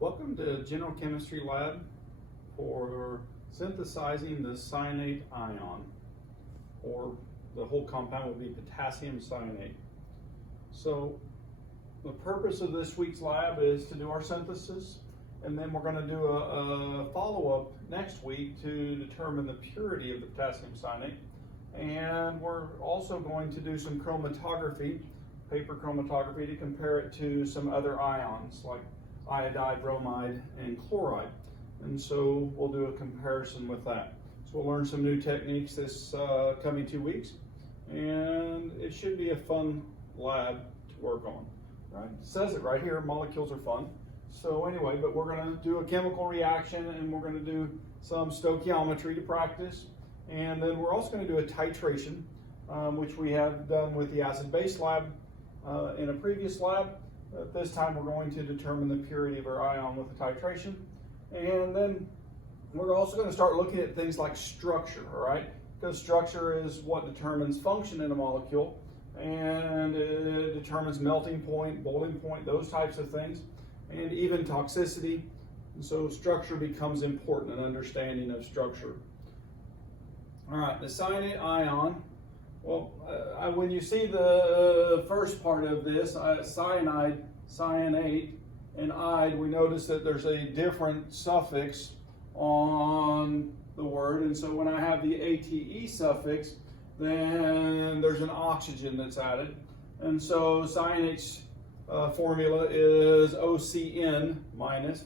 Welcome to General Chemistry Lab for synthesizing the cyanate ion, or the whole compound would be potassium cyanate. So the purpose of this week's lab is to do our synthesis, and then we're going to do a follow-up next week to determine the purity of the potassium cyanate. And we're also going to do some chromatography, paper chromatography, to compare it to some other ions like iodide, bromide, and chloride. And so we'll do a comparison with that. So we'll learn some new techniques this coming 2 weeks, and it should be a fun lab to work on. Right? It says it right here, molecules are fun. So anyway, but we're going to do a chemical reaction, and we're going to do some stoichiometry to practice, and then we're also going to do a titration, which we have done with the acid-base lab in a previous lab. This time we're going to determine the purity of our ion with the titration. And then we're also going to start looking at things like structure, all right? Because structure is what determines function in a molecule, and it determines melting point, boiling point, those types of things, and even toxicity. And so structure becomes important, an understanding of structure. All right, the cyanate ion. Well, when you see the first part of this, cyanide, cyanate, and ide, we notice that there's a different suffix on the word. And so when I have the ate suffix, then there's an oxygen that's added. And so cyanate's formula is OCN minus.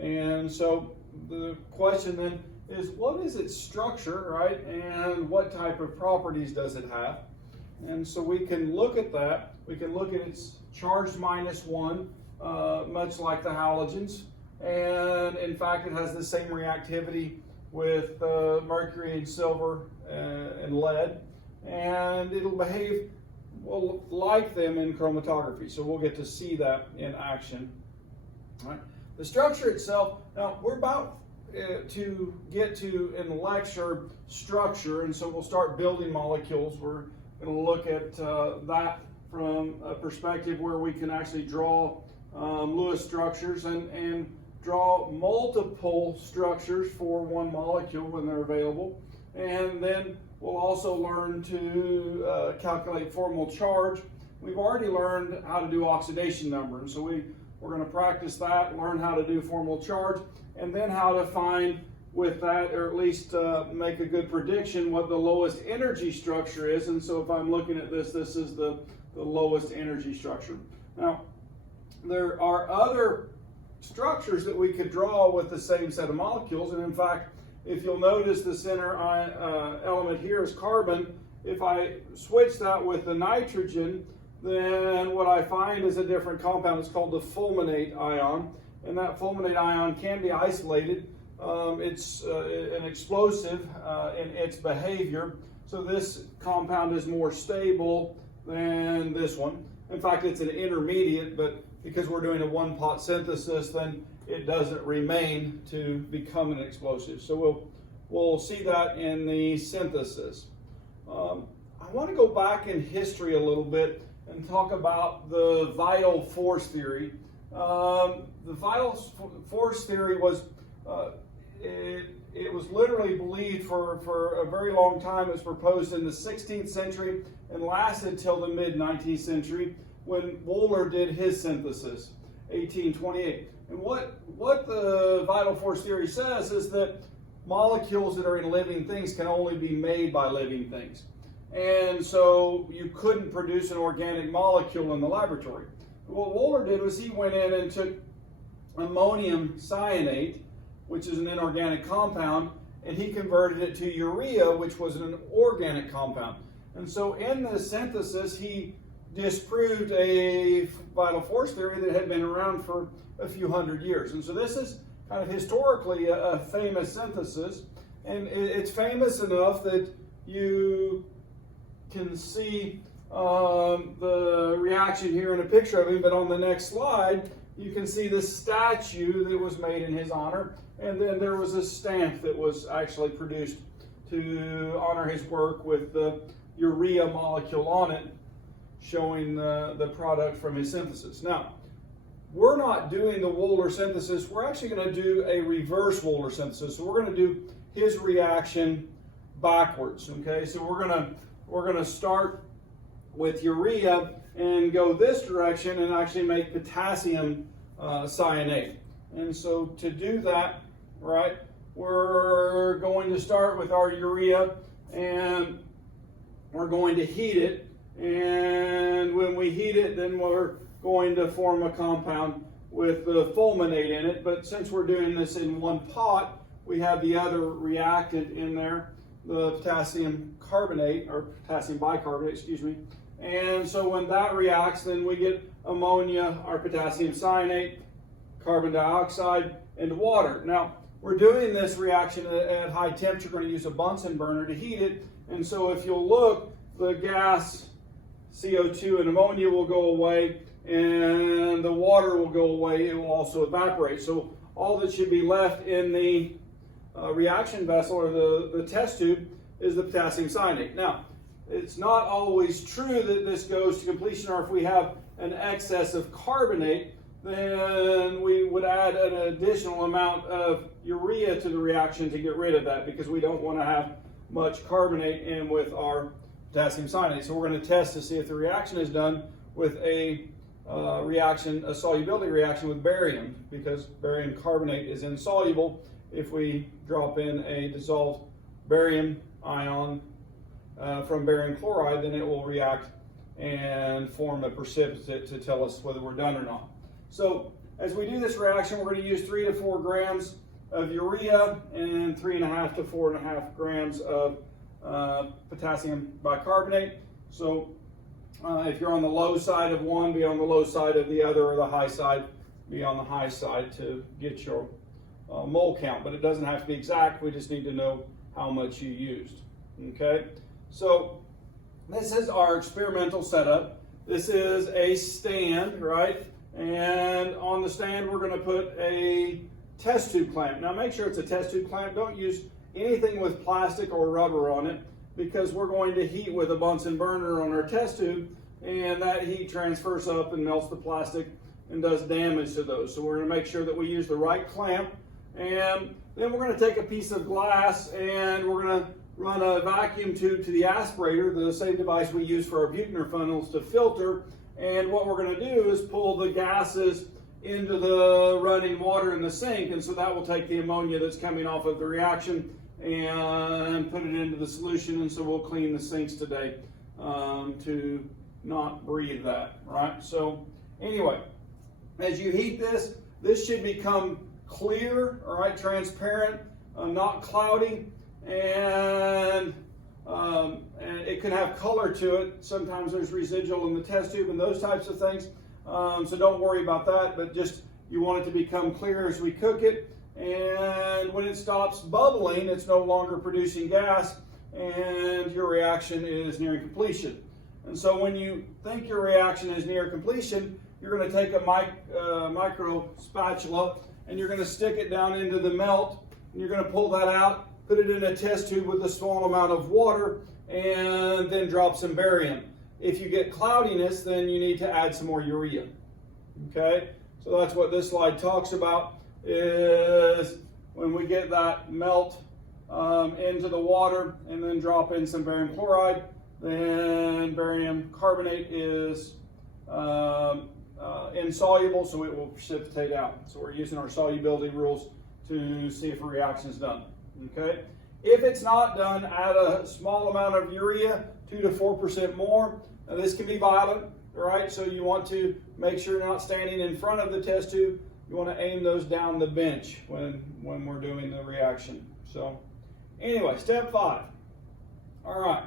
And so the question then is, what is its structure, right? And what type of properties does it have? And so we can look at that. We can look at its charged -1, much like the halogens. And in fact, it has the same reactivity with mercury and silver and lead. And it'll behave, well, like them in chromatography. So we'll get to see that in action. All right. The structure itself, now we're about to get to in the lecture structure, and so we'll start building molecules. We're going to look at that from a perspective where we can actually draw Lewis structures and draw multiple structures for one molecule when they're available. And then we'll also learn to calculate formal charge. We've already learned how to do oxidation number, and so we're going to practice that, learn how to do formal charge, and then how to find with that, or at least make a good prediction, what the lowest energy structure is. And so if I'm looking at this, this is the lowest energy structure. Now, there are other structures that we could draw with the same set of molecules. And in fact, if you'll notice, the center element here is carbon. If I switch that with the nitrogen, then what I find is a different compound. It's called the fulminate ion. And that fulminate ion can be isolated. It's an explosive in its behavior. So this compound is more stable than this one. In fact, it's an intermediate, but because we're doing a one-pot synthesis, then it doesn't remain to become an explosive. So we'll see that in the synthesis. I want to go back in history a little bit and talk about the vital force theory. The vital force theory was, it was literally believed for a very long time. It was proposed in the 16th century and lasted till the mid-19th century when Wohler did his synthesis, 1828. And what the vital force theory says is that molecules that are in living things can only be made by living things. And so you couldn't produce an organic molecule in the laboratory. What Wohler did was he went in and took ammonium cyanate, which is an inorganic compound, and he converted it to urea, which was an organic compound. And so in this synthesis, he disproved a vital force theory that had been around for a few hundred years. And so this is kind of historically a famous synthesis, and it's famous enough that you can see the reaction here in a picture of him, but on the next slide, you can see the statue that was made in his honor, and then there was a stamp that was actually produced to honor his work with the urea molecule on it, showing the product from his synthesis. Now, we're not doing the Wöhler synthesis. We're actually going to do a reverse Wöhler synthesis. So we're going to do his reaction backwards. Okay, so we're going to start with urea and go this direction and actually make potassium cyanate. And so to do that, right, we're going to start with our urea and we're going to heat it. And when we heat it, then we're going to form a compound with the fulminate in it. But since we're doing this in one pot, we have the other reactant in there, the potassium carbonate, or potassium bicarbonate, excuse me. And so when that reacts, then we get ammonia, our potassium cyanate, carbon dioxide, and water. Now, we're doing this reaction at high temperature. We're going to use a Bunsen burner to heat it. And so if you'll look, the gas CO2 and ammonia will go away, and the water will go away. It will also evaporate. So all that should be left in the reaction vessel, or the test tube, is the potassium cyanate. Now, it's not always true that this goes to completion, or if we have an excess of carbonate, then we would add an additional amount of urea to the reaction to get rid of that, because we don't want to have much carbonate in with our potassium cyanate. So we're going to test to see if the reaction is done with a solubility reaction with barium, because barium carbonate is insoluble. If we drop in a dissolved barium ion from barium chloride, then it will react and form a precipitate to tell us whether we're done or not. So as we do this reaction, we're going to use 3 to 4 grams of urea and 3.5 to 4.5 grams of potassium bicarbonate. So if you're on the low side of one, be on the low side of the other, or the high side, be on the high side to get your mole count. But it doesn't have to be exact. We just need to know how much you used. Okay, so this is our experimental setup. This is a stand, right? And on the stand, we're going to put a test tube clamp. Now make sure it's a test tube clamp. Don't use anything with plastic or rubber on it, because we're going to heat with a Bunsen burner on our test tube, and that heat transfers up and melts the plastic and does damage to those. So we're going to make sure that we use the right clamp. And then we're going to take a piece of glass and we're going to run a vacuum tube to the aspirator, the same device we use for our Buchner funnels to filter. And what we're going to do is pull the gases into the running water in the sink, and so that will take the ammonia that's coming off of the reaction and put it into the solution. And so we'll clean the sinks today to not breathe that, right? So anyway, as you heat this, this should become clear, all right, transparent, not cloudy, and it can have color to it. Sometimes there's residual in the test tube and those types of things. So don't worry about that, but just you want it to become clear as we cook it. And when it stops bubbling, it's no longer producing gas, and your reaction is nearing completion. And so when you think your reaction is near completion, you're going to take a micro spatula and you're going to stick it down into the melt, and you're going to pull that out, put it in a test tube with a small amount of water, and then drop some barium. If you get cloudiness, then you need to add some more urea. Okay, so that's what this slide talks about, is when we get that melt into the water and then drop in some barium chloride, then barium carbonate is insoluble, so it will precipitate out. So we're using our solubility rules to see if a reaction is done. Okay, if it's not done, add a small amount of urea, 2 to 4% more. Now this can be violent, right? So you want to make sure you're not standing in front of the test tube. You want to aim those down the bench when we're doing the reaction. So anyway, step 5. All right,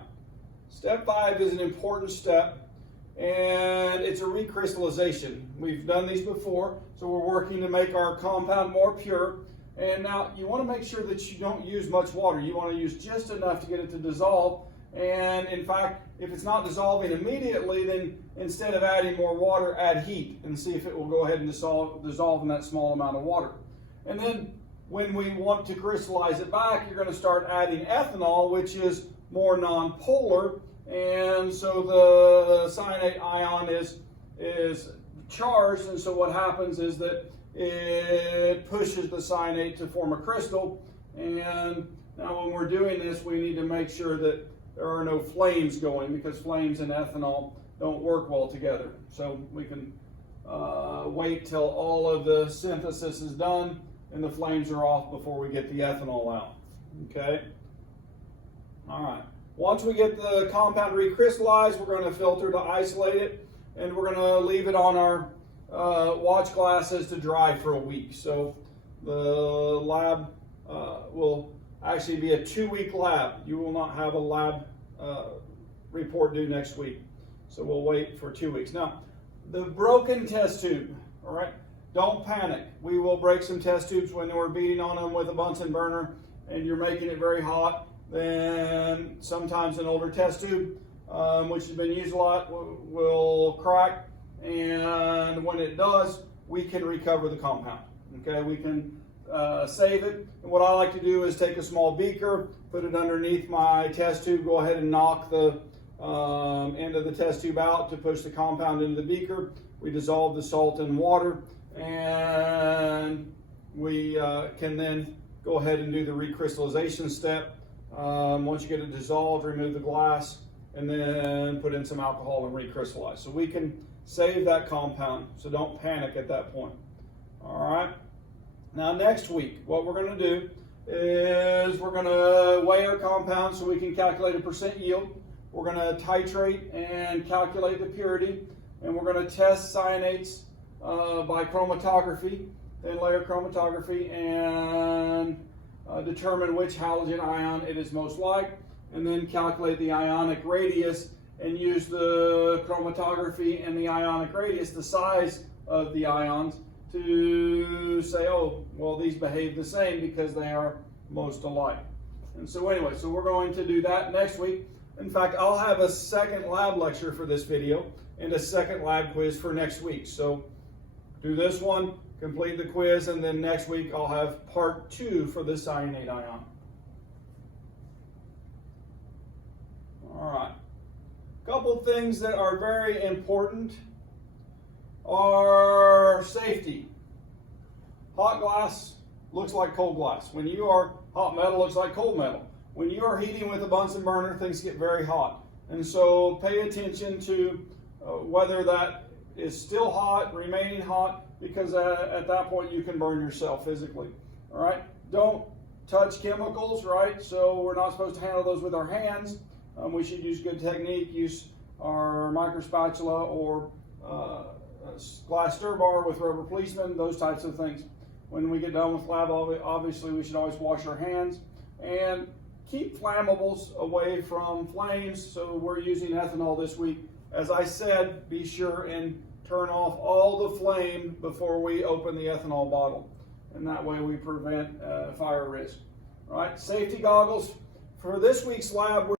step 5 is an important step, and it's a recrystallization. We've done these before, so we're working to make our compound more pure. And now you want to make sure that you don't use much water. You want to use just enough to get it to dissolve. And in fact, if it's not dissolving immediately, then instead of adding more water, add heat and see if it will go ahead and dissolve in that small amount of water. And then when we want to crystallize it back, you're going to start adding ethanol, which is more non-polar. And so the cyanate ion is charged, and so what happens is that it pushes the cyanate to form a crystal. And now when we're doing this, we need to make sure that there are no flames going, because flames and ethanol don't work well together. So we can wait till all of the synthesis is done and the flames are off before we get the ethanol out. Okay? All right. Once we get the compound recrystallized, we're going to filter to isolate it, and we're going to leave it on our watch glasses to dry for a week. So the lab will actually be a 2-week lab. You will not have a lab report due next week. So we'll wait for 2 weeks. Now, the broken test tube, all right, don't panic. We will break some test tubes when we're beating on them with a Bunsen burner and you're making it very hot. Then sometimes an older test tube, which has been used a lot, will crack. And when it does, we can recover the compound. Okay, we can save it. And what I like to do is take a small beaker, put it underneath my test tube, go ahead and knock the end of the test tube out to push the compound into the beaker. We dissolve the salt in water, and we can then go ahead and do the recrystallization step. Once you get it dissolved, remove the glass, and then put in some alcohol and recrystallize. So we can save that compound, so don't panic at that point. All right. Now next week, what we're going to do is we're going to weigh our compound so we can calculate a percent yield. We're going to titrate and calculate the purity, and we're going to test cyanates by chromatography, thin layer chromatography, and determine which halogen ion it is most like, and then calculate the ionic radius and use the chromatography and the ionic radius, the size of the ions, to say, oh, well, these behave the same because they are most alike. And so anyway, so we're going to do that next week. In fact, I'll have a second lab lecture for this video and a second lab quiz for next week. So do this one, complete the quiz, and then next week I'll have part 2 for the cyanate ion. All right. Couple things that are very important are safety. Hot glass looks like cold glass. When you are hot metal, looks like cold metal. When you are heating with a Bunsen burner, things get very hot. And so pay attention to whether that is still hot, remaining hot, because at that point you can burn yourself physically. All right? Don't touch chemicals, right? So we're not supposed to handle those with our hands. We should use good technique, use our micro spatula or glass stir bar with rubber policeman, those types of things. When we get done with lab, obviously we should always wash our hands and keep flammables away from flames. So we're using ethanol this week. As I said, be sure and turn off all the flame before we open the ethanol bottle. And that way we prevent fire risk. All right, safety goggles. For this week's lab,